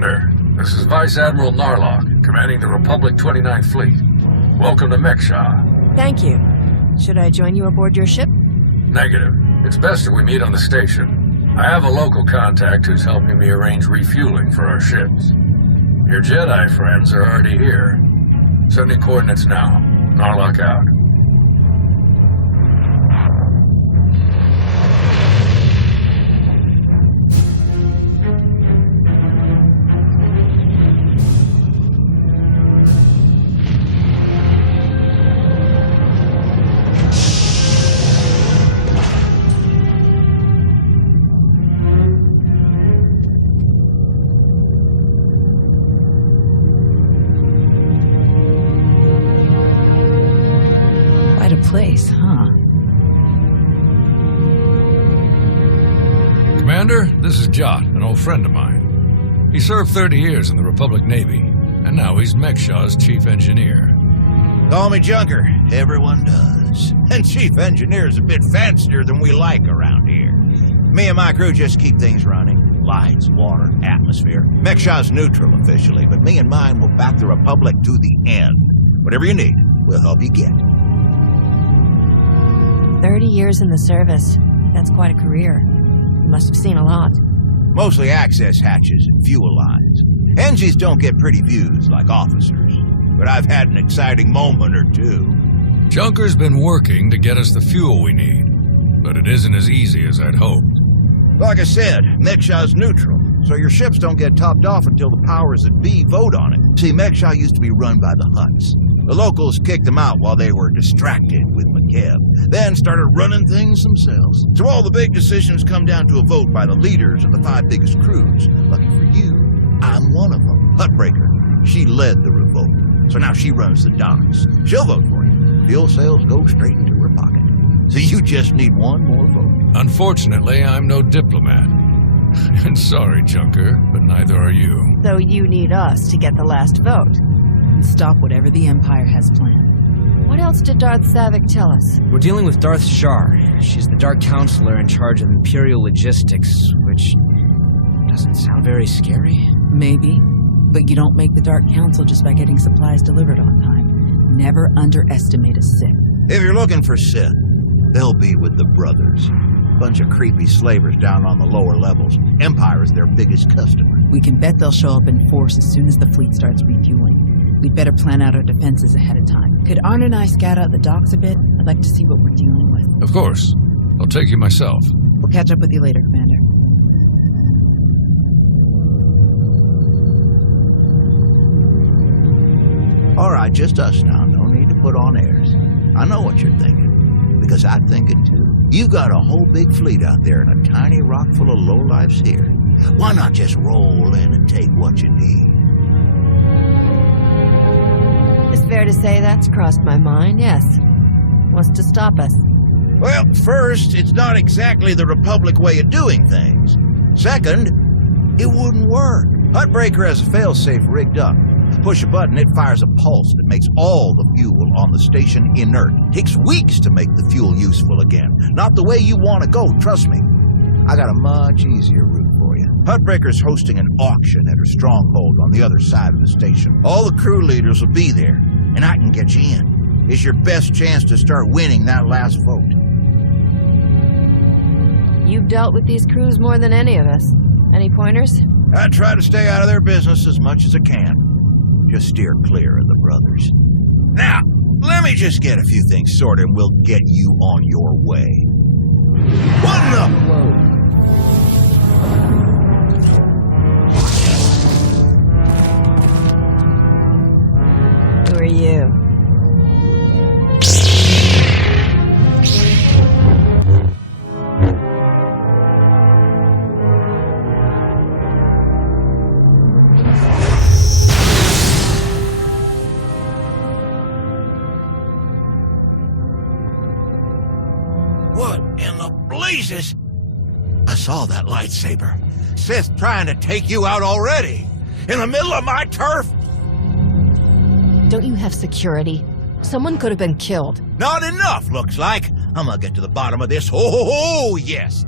Commander. This is Vice Admiral Narlock, commanding the Republic 29th Fleet. Welcome to Mek-Sha. Thank you. Should I join you aboard your ship? Negative. It's best that we meet on the station. I have a local contact who's helping me arrange refueling for our ships. Your Jedi friends are already here. Sending coordinates now. Narlock out. Quite a place, huh? Commander, this is Jot, an old friend of mine. He served 30 years in the Republic Navy, and now he's Mek-Sha's chief engineer. Call me Junker. Everyone does. And chief engineer's a bit fancier than we like around here. Me and my crew just keep things running. Lights, water, atmosphere. Mek-Sha's neutral officially, but me and mine will back the Republic to the end. Whatever you need, we'll help you get. 30 years in the service. That's quite a career. You must have seen a lot. Mostly access hatches and fuel lines. Engies don't get pretty views like officers, but I've had an exciting moment or two. Junker's been working to get us the fuel we need, but it isn't as easy as I'd hoped. Like I said, Mek-Sha's neutral, so your ships don't get topped off until the powers that be vote on it. See, Mek-Sha used to be run by the Hutts. The locals kicked them out while they were distracted with McKeb, then started running things themselves. So all the big decisions come down to a vote by the leaders of the 5 biggest crews. Lucky for you, I'm one of them. Hutt Breaker. She led the revolt, so now she runs the docks. She'll vote for you. Fuel sales go straight into her pocket. So you just need one more vote. Unfortunately, I'm no diplomat. And sorry, Junker, but neither are you. So you need us to get the last vote. And stop whatever the Empire has planned. What else did Darth Savik tell us? We're dealing with Darth Shar. She's the Dark Counselor in charge of Imperial Logistics, which doesn't sound very scary. Maybe. But you don't make the Dark Council just by getting supplies delivered on time. Never underestimate a Sith. If you're looking for Sith, they'll be with the Brothers. Bunch of creepy slavers down on the lower levels. Empire is their biggest customer. We can bet they'll show up in force as soon as the fleet starts refueling. We'd better plan out our defenses ahead of time. Could Arn and I scout out the docks a bit? I'd like to see what we're dealing with. Of course. I'll take you myself. We'll catch up with you later, Commander. All right, just us now. No need to put on airs. I know what you're thinking, because I think it too. You've got a whole big fleet out there and a tiny rock full of lowlifes here. Why not just roll in and take what you need? It's fair to say that's crossed my mind, yes. Wants to stop us. Well, first, it's not exactly the Republic way of doing things. Second, it wouldn't work. Hutt Breaker has a failsafe rigged up. Push a button, it fires a pulse that makes all the fuel on the station inert. Takes weeks to make the fuel useful again. Not the way you want to go, trust me. I got a much easier route for you. Hutt Breaker's hosting an auction at her stronghold on the other side of the station. All the crew leaders will be there, and I can get you in. It's your best chance to start winning that last vote. You've dealt with these crews more than any of us. Any pointers? I try to stay out of their business as much as I can. Just steer clear of the Brothers. Now, let me just get a few things sorted and we'll get you on your way. What the? Whoa. Who are you? What in the blazes? I saw that lightsaber. Sith trying to take you out already. In the middle of my turf? Don't you have security? Someone could have been killed. Not enough, looks like. I'm gonna get to the bottom of this. Oh, yes.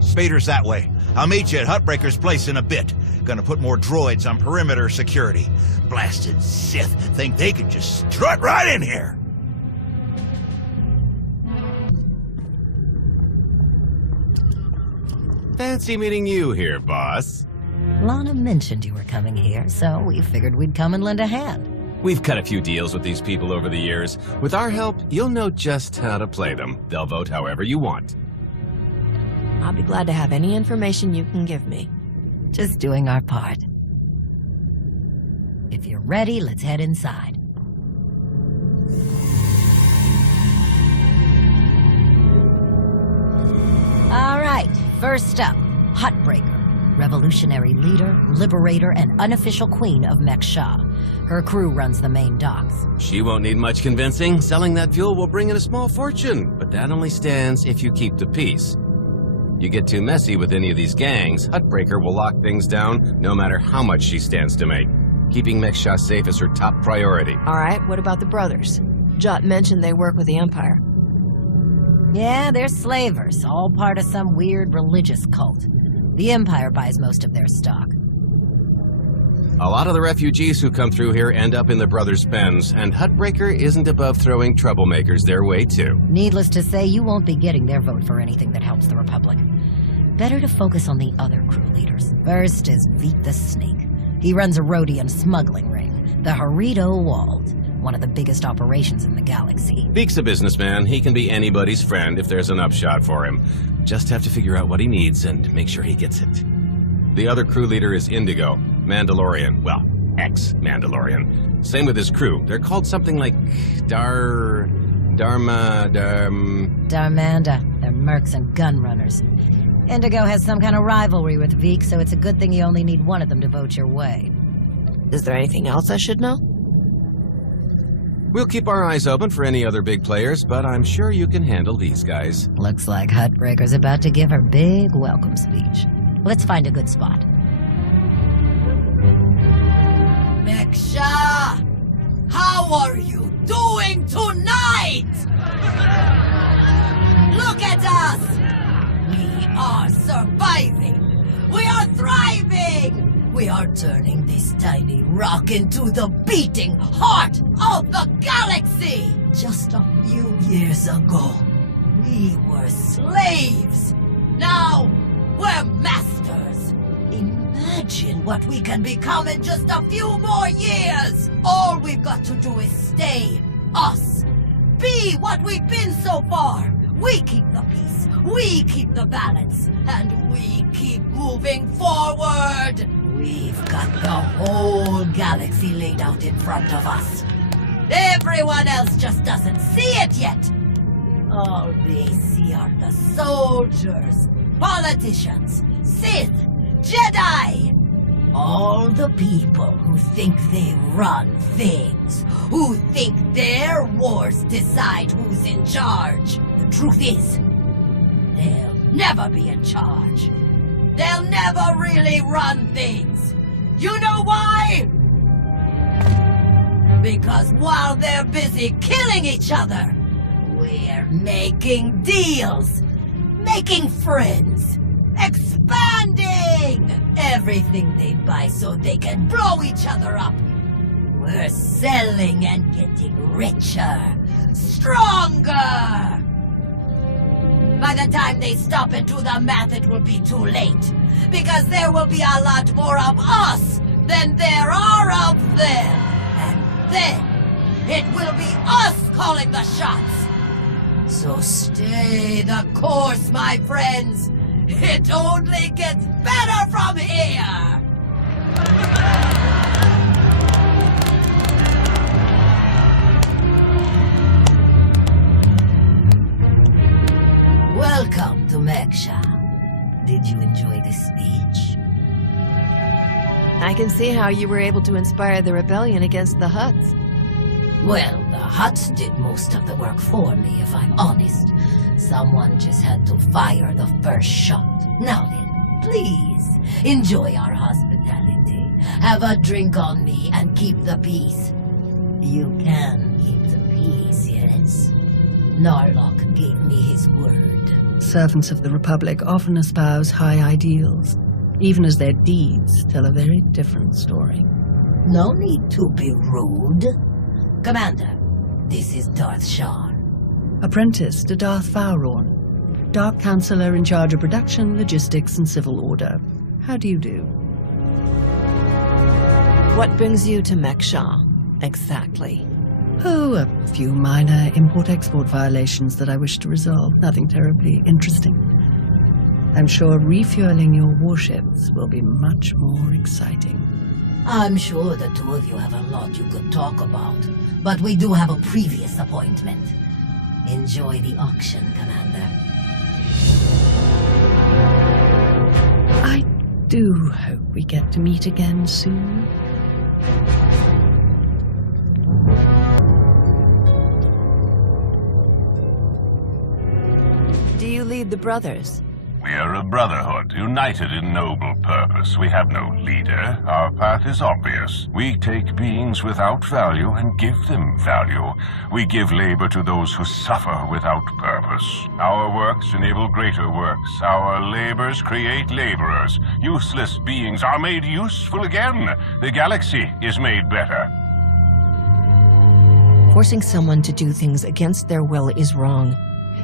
Spader's that way. I'll meet you at Hutt Breaker's place in a bit. Gonna put more droids on perimeter security. Blasted Sith think they can just strut right in here. Fancy meeting you here, boss. Lana mentioned you were coming here, so we figured we'd come and lend a hand. We've cut a few deals with these people over the years. With our help, you'll know just how to play them. They'll vote however you want. I'll be glad to have any information you can give me. Just doing our part. If you're ready, let's head inside. All right, first up, Hutt Breaker. Revolutionary leader, liberator, and unofficial queen of Mek-Sha. Her crew runs the main docks. She won't need much convincing. Selling that fuel will bring in a small fortune, but that only stands if you keep the peace. You get too messy with any of these gangs, Hutt Breaker will lock things down no matter how much she stands to make. Keeping Mek-Sha safe is her top priority. All right, what about the brothers? Jot mentioned they work with the Empire. Yeah, they're slavers, all part of some weird religious cult. The Empire buys most of their stock. A lot of the refugees who come through here end up in the brothers' pens, and Hutt Breaker isn't above throwing troublemakers their way, too. Needless to say, you won't be getting their vote for anything that helps the Republic. Better to focus on the other crew leaders. First is Veek the Snake. He runs a Rhodian smuggling ring, the Harrido Walled, one of the biggest operations in the galaxy. Veek's a businessman. He can be anybody's friend if there's an upshot for him. Just have to figure out what he needs and make sure he gets it. The other crew leader is Indigo, Mandalorian. Well, ex-Mandalorian. Same with his crew. They're called something like Darmanda. They're mercs and gun runners. Indigo has some kind of rivalry with Veek, so it's a good thing you only need one of them to vote your way. Is there anything else I should know? We'll keep our eyes open for any other big players, but I'm sure you can handle these guys. Looks like Hutt Breaker's about to give her big welcome speech. Let's find a good spot. Mek-Sha! How are you doing tonight? Look at us! We are surviving! We are thriving! We are turning this tiny rock into the beating heart of the galaxy! Just a few years ago, we were slaves. Now, we're masters. Imagine what we can become in just a few more years. All we've got to do is stay us. Be what we've been so far. We keep the peace, we keep the balance, and we keep moving forward. We've got the whole galaxy laid out in front of us. Everyone else just doesn't see it yet. All they see are the soldiers, politicians, Sith, Jedi. All the people who think they run things, who think their wars decide who's in charge. The truth is, they'll never be in charge. They'll never really run things. You know why? Because while they're busy killing each other, we're making deals, making friends, expanding everything they buy so they can blow each other up. We're selling and getting richer, stronger. By the time they stop and do the math, it will be too late. Because there will be a lot more of us than there are of them. And then, it will be us calling the shots. So stay the course, my friends. It only gets better from here. Welcome to Mek-Sha. Did you enjoy the speech? I can see how you were able to inspire the rebellion against the Hutts. Well, the Hutts did most of the work for me, if I'm honest. Someone just had to fire the first shot. Now then, please, enjoy our hospitality. Have a drink on me and keep the peace. You can keep the peace, yes? Narlock gave me his word. Servants of the Republic often espouse high ideals. even as their deeds tell a very different story. No need to be rude. Commander, this is Darth Shar. Apprentice to Darth Fowlorn, Dark Counselor in charge of production, logistics, and civil order. How do you do? What brings you to Mek-Sha, exactly? Oh, a few minor import-export violations that I wish to resolve. Nothing terribly interesting. I'm sure refueling your warships will be much more exciting. I'm sure the two of you have a lot you could talk about, but we do have a previous appointment. Enjoy the auction, Commander. I do hope we get to meet again soon. Do you lead the brothers? We are a brotherhood, united in noble purpose. We have no leader. Our path is obvious. We take beings without value and give them value. We give labor to those who suffer without purpose. Our works enable greater works. Our labors create laborers. Useless beings are made useful again. The galaxy is made better. Forcing someone to do things against their will is wrong.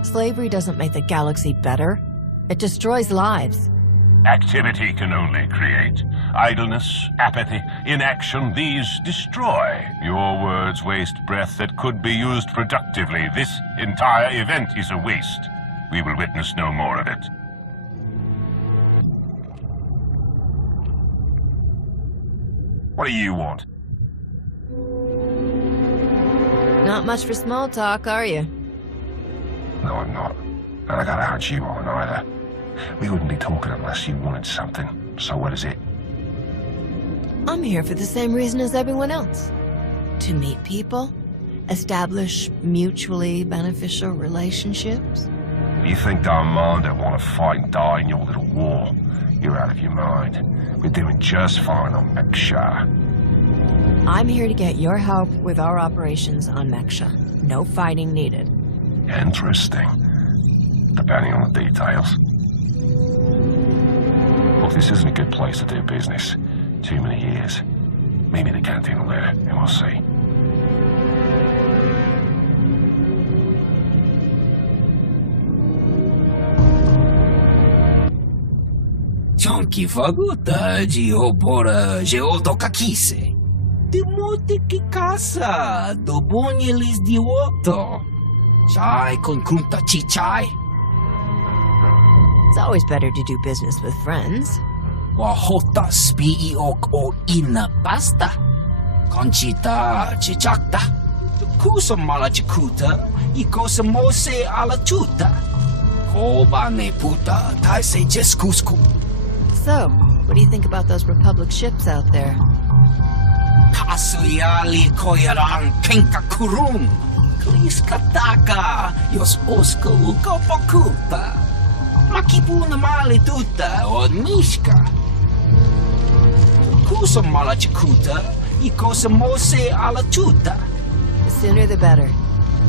Slavery doesn't make the galaxy better. It destroys lives. Activity can only create. Idleness, apathy, inaction, these destroy. Your words waste breath that could be used productively. This entire event is a waste. We will witness no more of it. What do you want? Not much for small talk, are you? No, I'm not. And I gotta hunch you on either. We wouldn't be talking unless you wanted something. So what is it? I'm here for the same reason as everyone else. To meet people, establish mutually beneficial relationships. You think Armando want to fight and die in your little war? You're out of your mind. We're doing just fine on Mek-Sha. I'm here to get your help with our operations on Mek-Sha. No fighting needed. Interesting. Depending on the details. Look, this isn't a good place to do business. Too many years. Maybe the canteen will there, and we'll see. Ciągi faguta, gio pora, geoto kakise. Demote ki casa, do bonjelis dioto. Chai con kunta chichai. It's always better to do business with friends. Wahota spi ok o ina pasta. Conchita chichakta. Kusa malachikuta, ikosa mose ala chuta. Kobane puta, taise jeskusku. So, what do you think about those Republic ships out there? Kasuyali koyaran kenka kurun. Kliskataka, yos oska ukopakuta. Makipuna mali tuta o mishka. Kusa malachikuta, ikosa mose ala chuta. The sooner the better.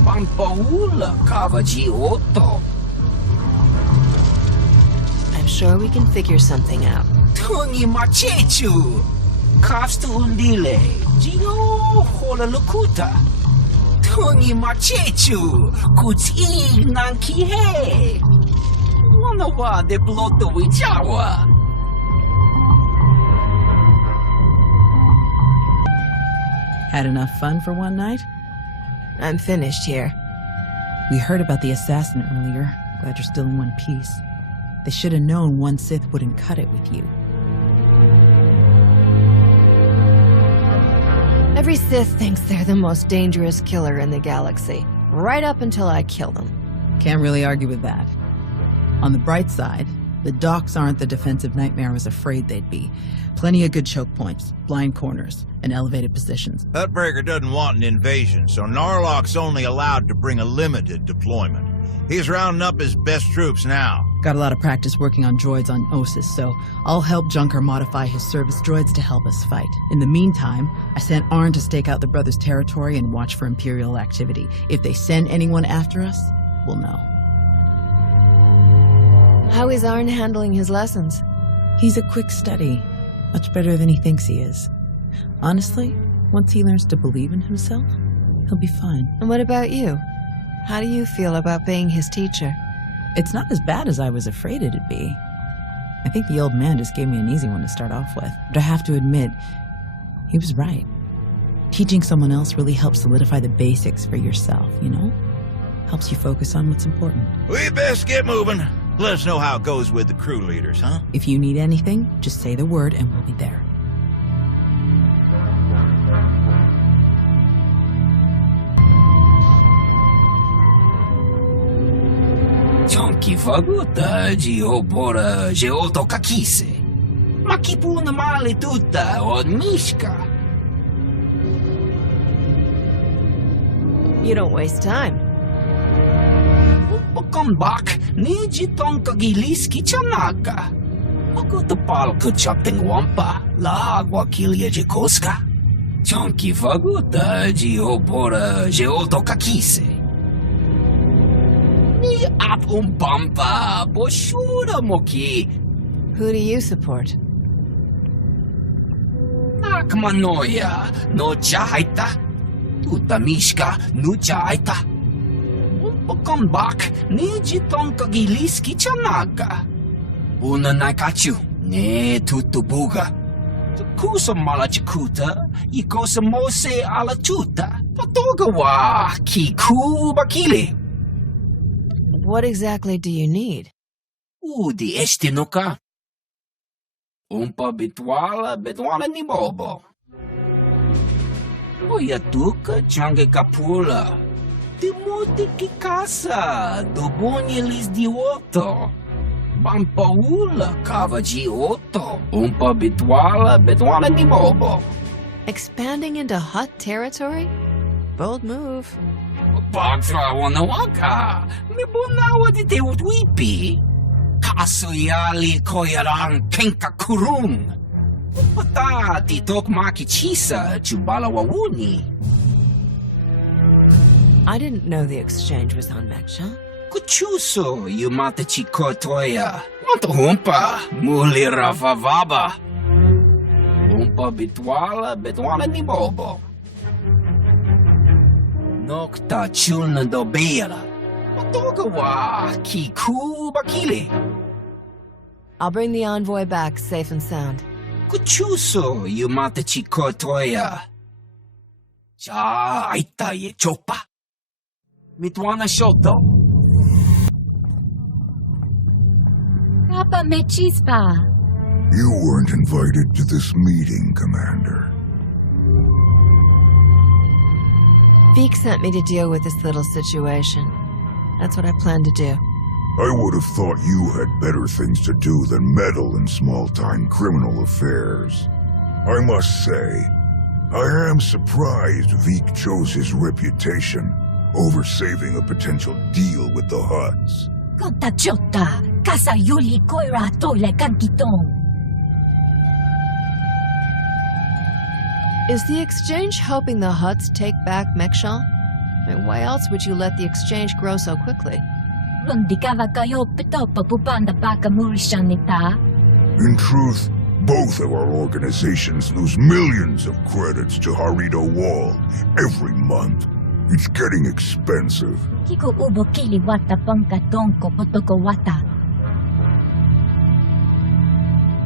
Pampaula kavaji oto. I'm sure we can figure something out. Tungi machechu. Kafstu undile. Gio hola lukuta. Tungi machechu. Kutsig nankihe. Wanawa de bloto wijawa. Had enough fun for one night? I'm finished here. We heard about the assassin earlier. Glad you're still in one piece. They should have known one Sith wouldn't cut it with you. Every Sith thinks they're the most dangerous killer in the galaxy. Right up until I kill them. Can't really argue with that. On the bright side, the docks aren't the defensive nightmare I was afraid they'd be. Plenty of good choke points, blind corners, and elevated positions. Hutt Breaker doesn't want an invasion, so Narlock's only allowed to bring a limited deployment. He's rounding up his best troops now. Got a lot of practice working on droids on Ossus, so I'll help Junker modify his service droids to help us fight. In the meantime, I sent Arn to stake out the brothers' territory and watch for Imperial activity. If they send anyone after us, we'll know. How is Arn handling his lessons? He's a quick study. Much better than he thinks he is. Honestly, once he learns to believe in himself, he'll be fine. And what about you? How do you feel about being his teacher? It's not as bad as I was afraid it'd be. I think the old man just gave me an easy one to start off with. But I have to admit, he was right. Teaching someone else really helps solidify the basics for yourself, you know? Helps you focus on what's important. We best get moving. Let us know how it goes with the crew leaders, huh? If you need anything, just say the word and we'll be there. Chonky faguta, geopora, geotokakise. Makipuna mali tuta od Mishka. You don't waste time. Kombak, niji tonka giliski chanaga. Makutapal kuchapting wampa, la agua kilia jikoska. Chonky faguta, geopora, geotokakise. Ni ap umbamba, boshura moki. Who do you support? Nakmanoya, no chaita. Tuta Mishka, no chaita. Umpakombak, niji tonka giliski chanaga. Una naikachu, ne tutubuga. Tukusa malachikuta, ikosa mose ala tuta. Patogawa, kiku bakili. What exactly do you need? Udi estinuka. Umpa bitwala ni bobo. Oya tuka change kapula. Timuti kikasa, dobonye lis dioto. Bampaula kavaji oto. Umpa bitwala ni bobo. Expanding into Hutt territory? Bold move. Bagfra wanawaka. Mibunawa di te utwipi. Kasuyali koyaran kenka kurung. Pata titok makichisa chubala wawuni. I didn't know the exchange was on Mek-Sha. Kuchuso yumata chikotoya. Wanta humpa muli rafavaba. Humpa bitwala ni bobo. Nokta chulna dobera. Patogawa kiku bakili. I'll bring the envoy back safe and sound. Kuchuso yumata chikotoya. Cha aita ye chopa. Mitwana shoto. Papa Mechispa. You weren't invited to this meeting, Commander. Beak sent me to deal with this little situation. That's what I plan to do. I would have thought you had better things to do than meddle in small-time criminal affairs. I must say, I am surprised Veek chose his reputation over saving a potential deal with the Hutts. Kota chota, kasa yuli koira tole kankitong. Is the exchange helping the Hutts take back Mek-Sha? I mean, why else would you let the exchange grow so quickly? Rundikava kayo pitopa pupanda baka murishanita. In truth, both of our organizations lose millions of credits to Harrido Wald every month. It's getting expensive. Kiko ubo kili wata pangka tonko potoko wata.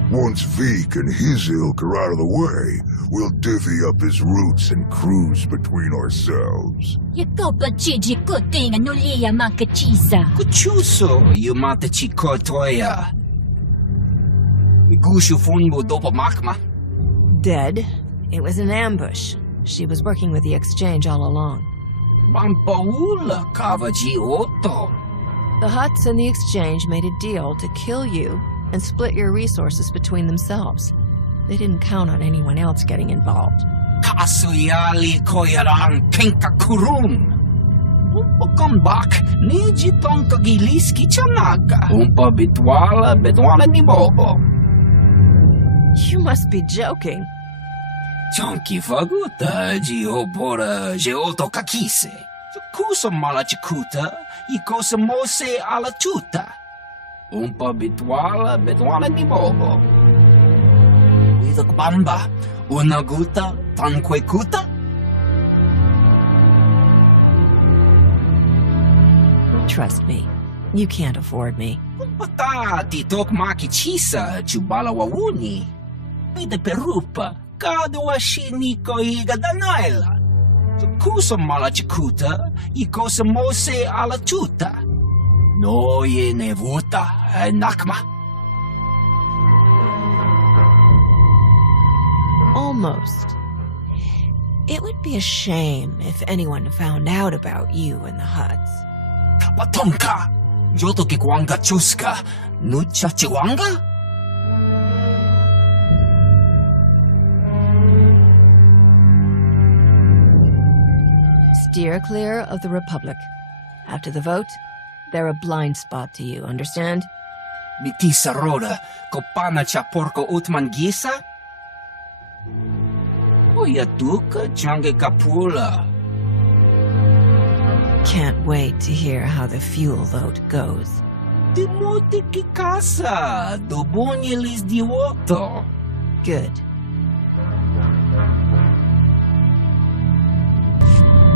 Once Veek and his ilk are out of the way, we'll divvy up his routes and cruise between ourselves. Yakopa chiji kutinga nulia makachisa. Kuchuso yumata chikotoya. Migushu funbo dopa makma. Dead? It was an ambush. She was working with the exchange all along. Bampaula kavaji oto. The Hutts and the exchange made a deal to kill you and split your resources between themselves. They didn't count on anyone else getting involved. Kasuyali koyaran kenka kurun. Umpakombak niji tonka giliski chanaga. Umpa bitwala ni bobo. You must be joking. Chonky faguta geopora geotokakise. Kusa malachikuta ikosa mose ala tuta. Umpa bitwala ni bobo. Lidok bamba, unaguta, tanquekuta? Trust me, you can't afford me. Pata titok makichisa chubala wawuni. Ide perupa, kadwa shiniko igadanaila. Kusa malachikuta, ikosa mose alachuta. No ye nevuta, nakma. Almost. It would be a shame if anyone found out about you and the Hutts. Kapatonka, yoto kikwanga chuska, nucha chiwanga? Steer clear of the Republic. After the vote, they're a blind spot to you, understand? Mitisa roda, kopana cha porco utmangisa? Oya duka change kapula. Can't wait to hear how the fuel vote goes. Dimuti ki casa, dobonyelis diwoto. Good.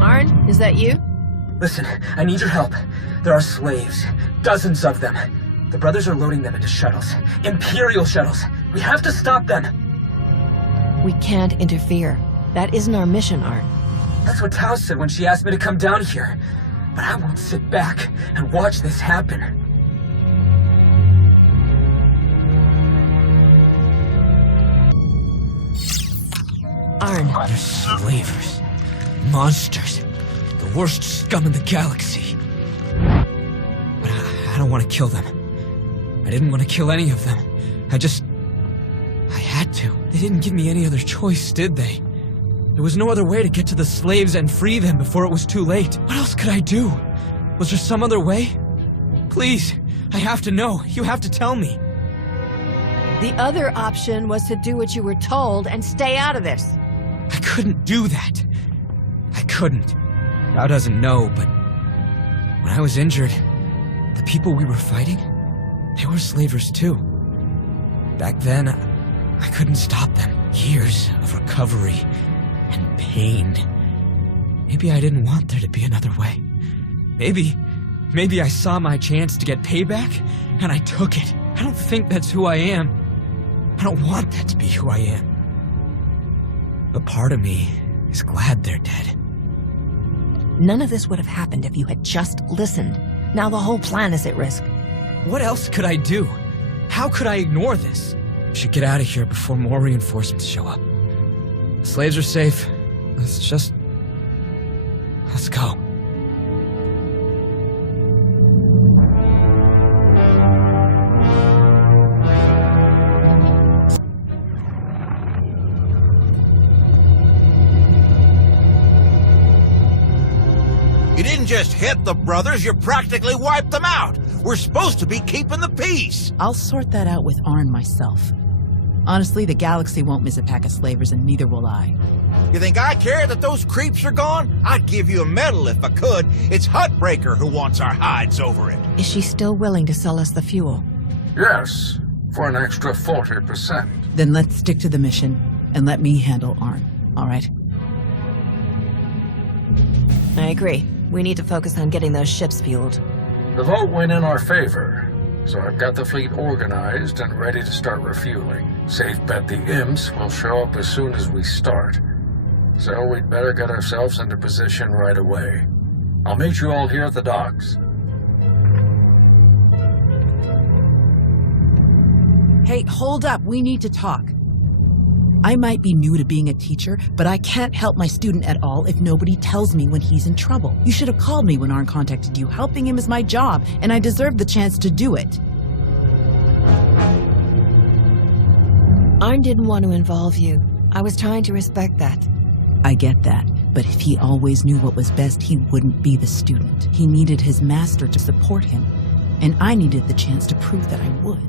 Arn, is that you? Listen, I need your help. There are slaves. Dozens of them. The brothers are loading them into shuttles. Imperial shuttles. We have to stop them. We can't interfere. That isn't our mission, Arn. That's what Tao said when she asked me to come down here. But I won't sit back and watch this happen. Arn. They're slavers. Monsters. The worst scum in the galaxy. But I don't want to kill them. I didn't want to kill any of them. I had to. They didn't give me any other choice, did they? There was no other way to get to the slaves and free them before it was too late. What else could I do? Was there some other way? Please, I have to know. You have to tell me. The other option was to do what you were told and stay out of this. I couldn't do that. I couldn't. Thou doesn't know, but when I was injured, the people we were fighting, they were slavers too. Back then, I couldn't stop them. Years of recovery and pain. Maybe I didn't want there to be another way. Maybe I saw my chance to get payback, and I took it. I don't think that's who I am. I don't want that to be who I am. But part of me is glad they're dead. None of this would have happened if you had just listened. Now the whole plan is at risk. What else could I do? How could I ignore this? We should get out of here before more reinforcements show up. The slaves are safe. Let's go. You didn't just hit the brothers, you practically wiped them out. We're supposed to be keeping the peace. I'll sort that out with Arn myself. Honestly, the galaxy won't miss a pack of slavers, and neither will I. You think I care that those creeps are gone? I'd give you a medal if I could. It's Hutt Breaker who wants our hides over it. Is she still willing to sell us the fuel? Yes, for an extra 40%. Then let's stick to the mission, and let me handle Arn, all right? I agree. We need to focus on getting those ships fueled. The vote went in our favor, so I've got the fleet organized and ready to start refueling. Safe bet the imps will show up as soon as we start. So we'd better get ourselves into position right away. I'll meet you all here at the docks. Hey, hold up. We need to talk. I might be new to being a teacher, but I can't help my student at all if nobody tells me when he's in trouble. You should have called me when Arn contacted you. Helping him is my job, and I deserve the chance to do it. Arn didn't want to involve you. I was trying to respect that. I get that, but if he always knew what was best, he wouldn't be the student. He needed his master to support him, and I needed the chance to prove that I would.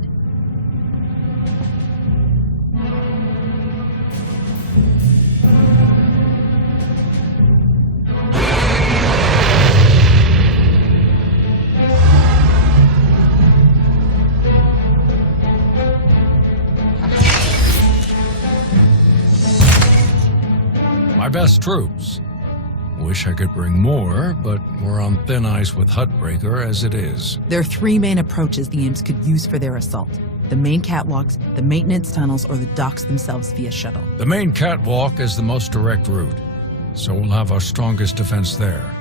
My best troops. Wish I could bring more, but we're on thin ice with Hutt Breaker as it is. There are three main approaches the imps could use for their assault. The main catwalks, the maintenance tunnels, or the docks themselves via shuttle. The main catwalk is the most direct route, so we'll have our strongest defense there.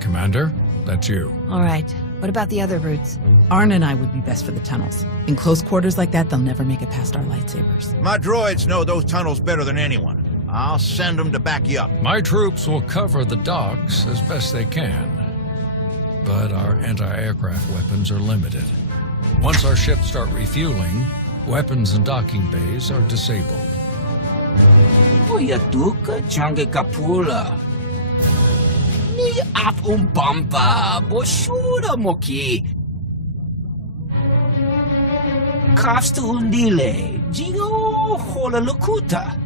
Commander, that's you. All right. What about the other routes? Arn and I would be best for the tunnels. In close quarters like that, they'll never make it past our lightsabers. My droids know those tunnels better than anyone. I'll send them to back you up. My troops will cover the docks as best they can, but our anti-aircraft weapons are limited. Once our ships start refueling, weapons and docking bays are disabled. Oyatuka change kapula. Ni at umpampa boshura moki. Kafsta undile, jigo hola lukuta.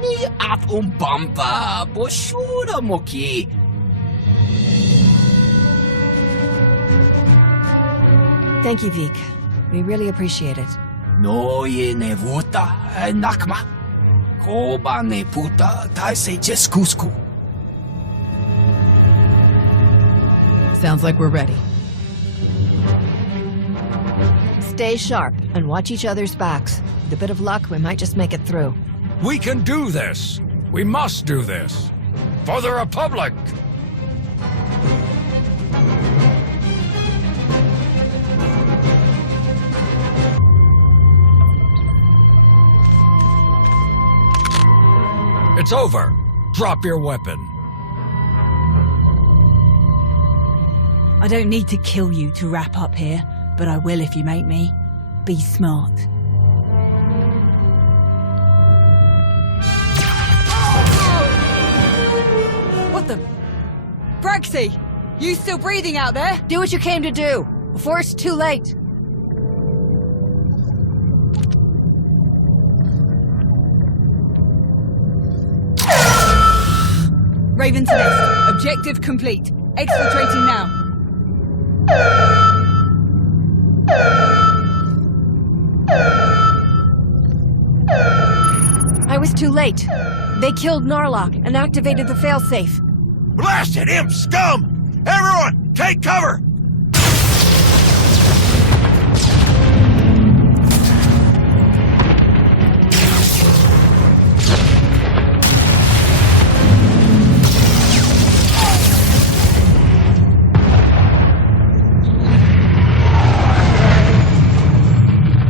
Ni at umpampa boshura moki. Thank you, Vik. We really appreciate it. No ye ne vuta nakma. Koba ne puta taise jeskusku. Sounds like we're ready. Stay sharp and watch each other's backs. With a bit of luck, we might just make it through. We can do this! We must do this! For the Republic! It's over! Drop your weapon! I don't need to kill you to wrap up here, but I will if you make me. Be smart. What the? Braxy! You still breathing out there? Do what you came to do, before it's too late. Raven's Nest. Objective complete. Exfiltrating now. I was too late. They killed Narlock and activated the failsafe. Blasted imp scum! Everyone, take cover!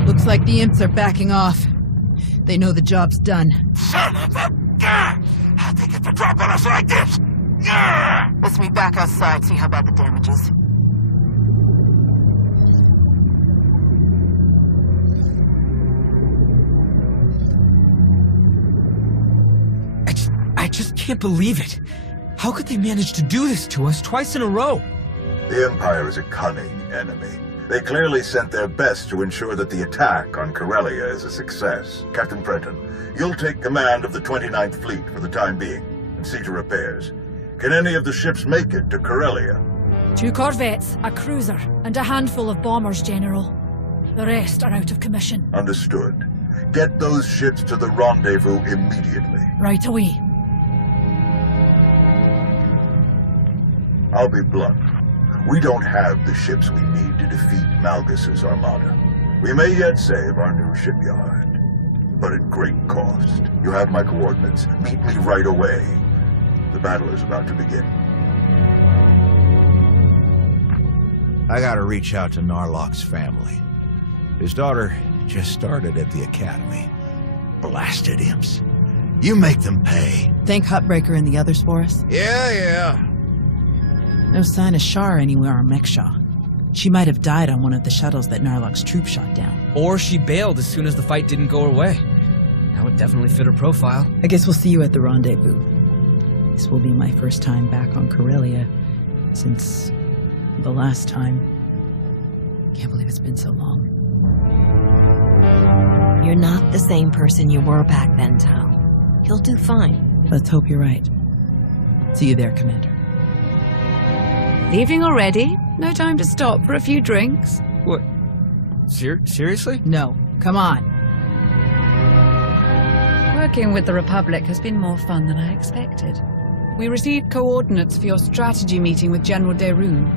Looks like the imps are backing off. They know the job's done. Son of a... How'd they get the drop on us like this? Let's meet back outside, see how bad the damage is. I just can't believe it. How could they manage to do this to us twice in a row? The Empire is a cunning enemy. They clearly sent their best to ensure that the attack on Corellia is a success. Captain Prenton, you'll take command of the 29th Fleet for the time being, and see to repairs. Can any of the ships make it to Corellia? 2 corvettes, a cruiser, and a handful of bombers, General. The rest are out of commission. Understood. Get those ships to the rendezvous immediately. Right away. I'll be blunt. We don't have the ships we need to defeat Malgus's armada. We may yet save our new shipyard, but at great cost. You have my coordinates. Meet me right away. The battle is about to begin. I gotta reach out to Narlock's family. His daughter just started at the academy. Blasted imps. You make them pay. Thank Hutt Breaker and the others for us? Yeah. No sign of Shar anywhere on Mek-Sha. She might have died on one of the shuttles that Narlock's troops shot down. Or she bailed as soon as the fight didn't go her way. That would definitely fit her profile. I guess we'll see you at the rendezvous. This will be my first time back on Corellia since the last time. Can't believe it's been so long. You're not the same person you were back then, Tal. You'll do fine. Let's hope you're right. See you there, Commander. Leaving already? No time to stop for a few drinks? What? Seriously? No. Come on. We're Working with the Republic has been more fun than I expected. We received coordinates for your strategy meeting with General Derun.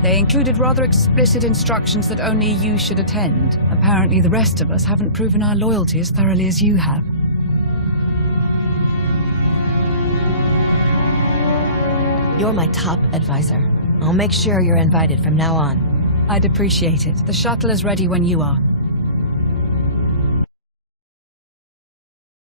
They included rather explicit instructions that only you should attend. Apparently the rest of us haven't proven our loyalty as thoroughly as you have. You're my top advisor. I'll make sure you're invited from now on. I'd appreciate it. The shuttle is ready when you are.